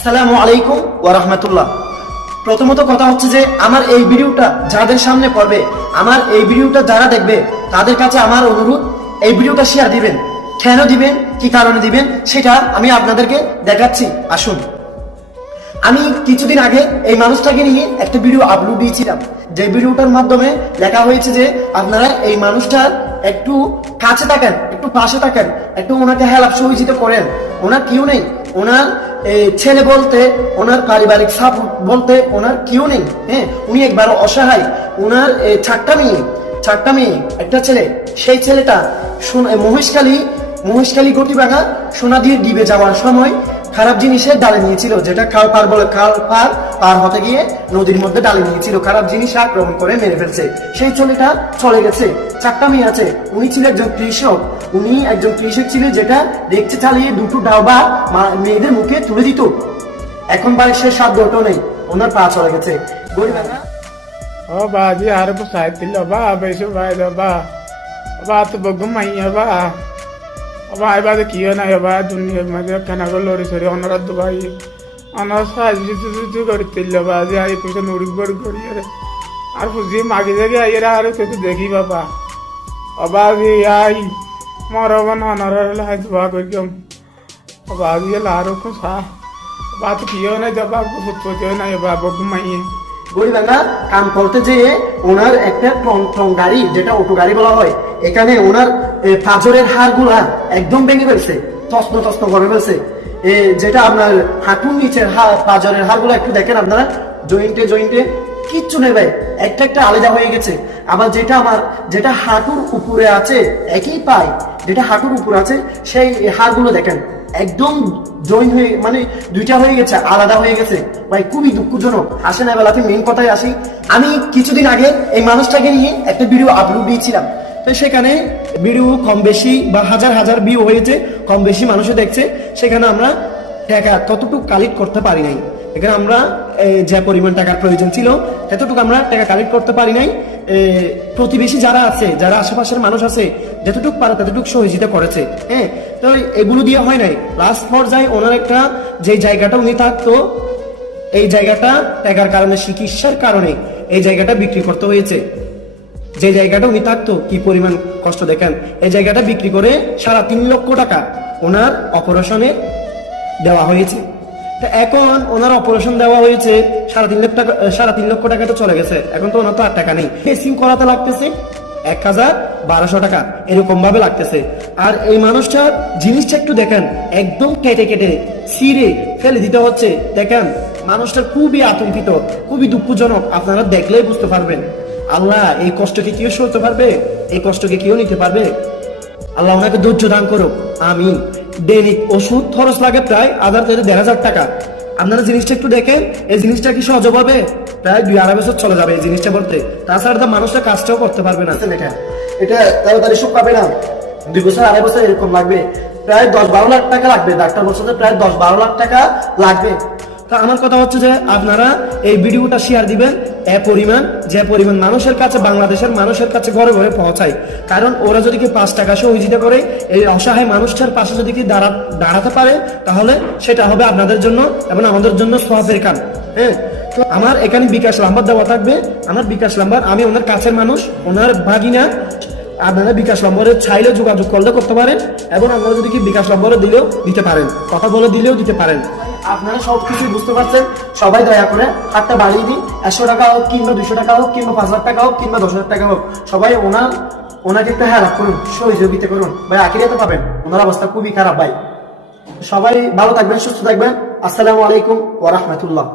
আসসালামু আলাইকুম ওয়া রাহমাতুল্লাহ। প্রথমত কথা হচ্ছে যে আমার এই ভিডিওটা যাদের সামনে পড়বে, আমার এই ভিডিওটা যারা দেখবে তাদের কাছে আমার অনুরোধ, এই ভিডিওটা শেয়ার দিবেন। কেন দিবেন, কি কারণে দিবেন সেটা আমি আপনাদেরকে দেখাচ্ছি। আসুন, আমি কিছুদিন আগে এই মানুষটাকে নিয়ে একটা ভিডিও আপলোড দিয়েছিলাম, যে ভিডিওটার মাধ্যমে লেখা হয়েছে যে আপনারা এই মানুষটার একটু কাছে থাকেন, একটু পাশে থাকেন, একটু ওনাকে হেল্প সহযোগিতা করেন। ওনার কেউ নেই, ওনার ছেলে বলতে, ওনার পারিবারিক সাপোর্ট বলতে ওনার কেউ নেই। হ্যাঁ, উনি একবার অসহায়। ওনার চারটা মেয়ে একটা ছেলে। সেই ছেলেটা মহেশখালী গতিবাগা সোনাদির ডিবে যাওয়ার সময় খারাপ জিনিসের ডালে নিয়েছিল, যেটা খাল পার হতে গিয়ে নদীর মধ্যে ডালে নিয়েছিল, খারাপ জিনিস আক্রমণ করে মেরে ফেলছে। সেই ছেলেটা চলে গেছে। চারটা মেয়ে আছে। উনি ছিল একজন কৃষক ছিলেন, যেটা দেখতে চালিয়ে দুটো ডাবা মেয়েদের মুখে তুলে দিত। এখন ভাই সে সাধ্যটাও নেই, ওনার পা চলে গেছে। গরিবাগা ও বাজি আর সাইতিল বা বেশু ভাই বা তো বগম মাই বা ভাই বাদে কি না বা দুনিয়া মাঝে কেন লড়ি সরি অনারাদ ভাই অনার সাহায্য করতিল বাজি আই কিছু নুড়ি বড় করি আর বুঝি মাগি জায়গা আইরা আর তো দেখি বাবা অবাজি আই মরবন অনার লাই দোয়া করিম অবাজি লারো কো সা বাত কি না জবাব ফুটতে না বা বগম মাই গরিবাগা কাম করতে যেয়ে ওনার একটা টং গাড়ি, যেটা অটো গাড়ি বলা হয়, এখানে ওনার পাঁজরের হাড়গুলা একদম ভেঙে ফেলছে, তসন করে ফেলছে। যেটা আপনার হাঁটুর নিচের পাঁজরের হাড়গুলা একটু দেখেন আপনারা, জয়েন্টে কিচ্ছু নেই ভাই, একটা আলাদা হয়ে গেছে। আবার যেটা হাঁটুর উপরে আছে, একই পায়, যেটা হাঁটুর উপরে আছে সেই হাড়গুলো দেখেন একদম জয়েন হয়ে, মানে দুইটা হয়ে গেছে, আলাদা হয়ে গেছে ভাই, খুবই দুঃখজনক। আসেন এবেলাতে মেইন কথায় আসি। আমি কিছুদিন আগে এই মানুষটাকে নিয়ে একটা ভিডিও আপলোড দিয়েছিলাম, তো সেখানে ভিডিও কম বেশি বা হাজার ভিউ হয়েছে, কম বেশি মানুষে দেখছে। সেখানে আমরা টাকা ততটুকু কালেক্ট করতে পারি নাই। এখানে আমরা যে পরিমাণ টাকার প্রয়োজন ছিল ততটুকু আমরা টাকা কালেক্ট করতে পারি নাই। প্রতিবেশী যারা আছে, যারা আশেপাশের মানুষ আছে, যতটুকু পারে ততটুকু সহযোগিতা করেছে। হ্যাঁ, তো এগুলো দিয়ে হয় নাই। লাস্ট পর্যায়ে ওনার একটা যে জায়গাটা উনি থাকতো, এই জায়গাটা টাকার কারণে, চিকিৎসার কারণে এই জায়গাটা বিক্রি করতে হয়েছে। যে জায়গাটা উনি থাকতো, কি পরিমাণ কষ্ট দেখেন, এই জায়গাটা বিক্রি করে 3.5 লক্ষ টাকা ওনার অপারেশনে দেওয়া হয়েছে। এখন ওনার অপারেশন দেওয়া হয়েছে 3.5 লক্ষ টাকা তো চলে গেছে। এখন তো ওনার তো আর টাকা নেই। ফেসিং করাতে লাগতেছে 1,1200 টাকা, এরকম ভাবে লাগতেছে। আর এই মানুষটার জিনিসটা একটু দেখেন, একদম কেটে ছিঁড়ে ফেলে দিতে হচ্ছে। দেখেন মানুষটা খুবই আতঙ্কিত, খুবই দুঃখজনক। আপনারা দেখলেই বুঝতে পারবেন। আল্লাহ এই কষ্টকে কেউ সইতে পারবে? এই কষ্টকে কেউ নিতে পারবে? আল্লাহ ওনাকে ধৈর্য দান করুক। আমি দৈনিক ওষুধ খরচ লাগে প্রায় 1000 থেকে 1500 টাকা। আপনারা জিনিসটা একটু দেখেন, এই জিনিসটা কি সহজ হবে? প্রায় 2-2.5 বছর চলে যাবে এই জিনিসটা করতে। তাছাড়া তো মানুষটা কাজটাও করতে পারবে না। এটা তাড়াতাড়ি সুখ পাবে না, 2 বছর 2.5 বছর এরকম লাগবে। প্রায় 10-12 লাখ টাকা লাগবে। ডাক্তার বলছে যে প্রায় 10-12 লাখ টাকা লাগবে। তা আমার কথা হচ্ছে যে আপনারা এই ভিডিওটা শেয়ার দিবেন, যে পরিমাণ মানুষের কাছে, বাংলাদেশের মানুষের কাছে ঘরে ঘরে পৌঁছায়। কারণ ওরা যদি কি 5 টাকা সহযোগিতা করে এই অসহায় মানুষটার পাশে যদি কি দাঁড়াতে পারে, তাহলে সেটা হবে আপনাদের জন্য এবং আমাদের জন্য সওয়াবের কাজ। হ্যাঁ, তো আমার এখানে বিকাশ নাম্বার দেওয়া থাকবে। আমার বিকাশ নাম্বার, আমি ওনার কাছের মানুষ, ওনার ভাগিনা। আপনারা বিকাশ নম্বরে চাইলে যোগাযোগ করলে করতে পারেন, এবং আপনারা যদি কি বিকাশ নম্বরে দিলেও দিতে পারেন, কথা বলে দিলেও দিতে পারেন। আপনারা সবকিছু বুঝতে পারছেন। সবাই দয়া করে হাতটা বাড়িয়ে দিন। 100 টাকা হোক, কিংবা 200 টাকা হোক, কিংবা 5,000 টাকা হোক, কিংবা 10,000 টাকা হোক, সবাই ওনাকে একটা হেল্প করুন, সহযোগিতা করুন ভাই। আখিরাতে পাবেন, ওনার অবস্থা খুবই খারাপ ভাই। সবাই ভালো থাকবেন, সুস্থ থাকবেন। আসসালামু আলাইকুম ওয়া রাহমাতুল্লাহ।